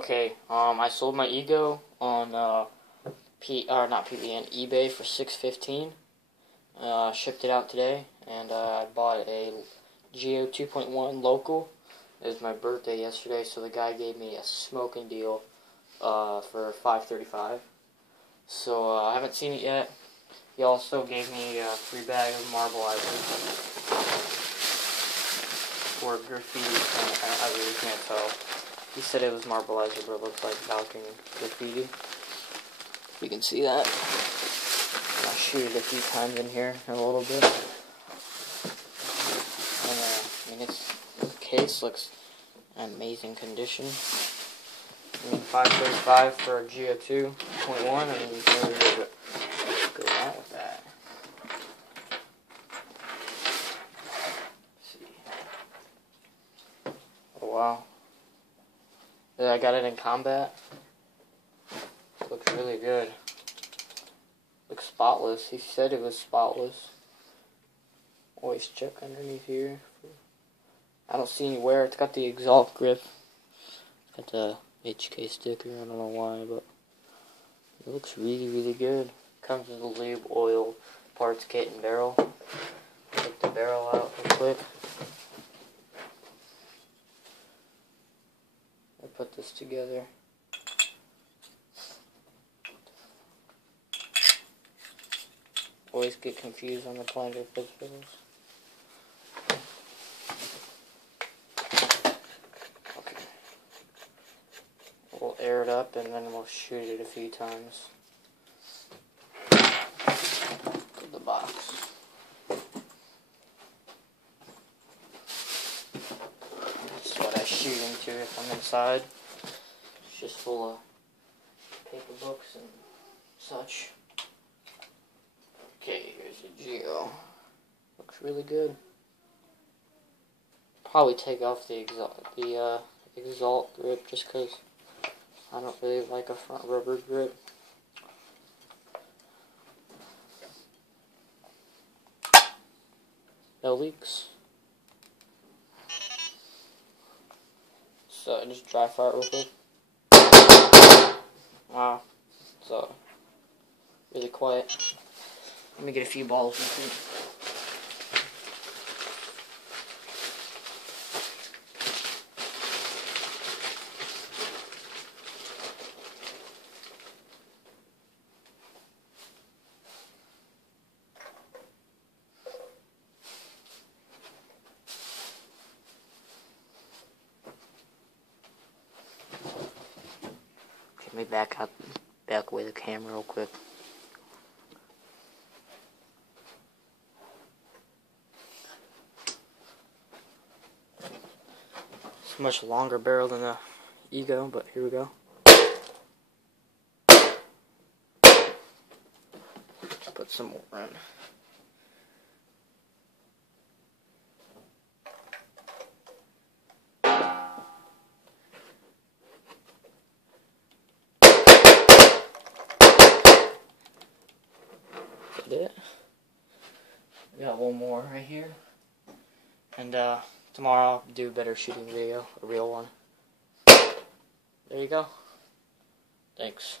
Okay, I sold my ego on eBay for $6.15. Shipped it out today, and I bought a Geo2.1 local. It was my birthday yesterday, so the guy gave me a smoking deal for $5.35. So I haven't seen it yet. He also gave me a free bag of marbleizers or graffiti. I really can't tell. He said it was marbleizer, but it looks like Balkan graffiti. You can see that. I'll shoot it a few times in here in a little bit. And the case looks in amazing condition. $5.35 for a Geo2.1, and you can really go out with that. Let's see. Oh wow. I got it in combat. Looks really good. Looks spotless. He said it was spotless. Always check underneath here. I don't see any wear. It's got the exalt grip. Got the HK sticker. I don't know why, but it looks really, really good. Comes with a lube, oil, parts kit, and barrel. Take the barrel out real quick. I put this together. Always get confused on the plunger principles. Okay. We'll air it up and then we'll shoot it a few times. Put the box. This is what I shoot into if I'm inside. It's just full of paper books and such. Okay, here's the Geo. Looks really good. Probably take off the exalt grip just because I don't really like a front rubber grip. No leaks. So just dry fire it real quick. Wow, so really quiet. Let me get a few balls and see. Let me back away the camera real quick. It's a much longer barrel than the Ego, but here we go. Let's put some more in. It. We got one more right here, and tomorrow I'll do a better shooting video, a real one. There you go. Thanks.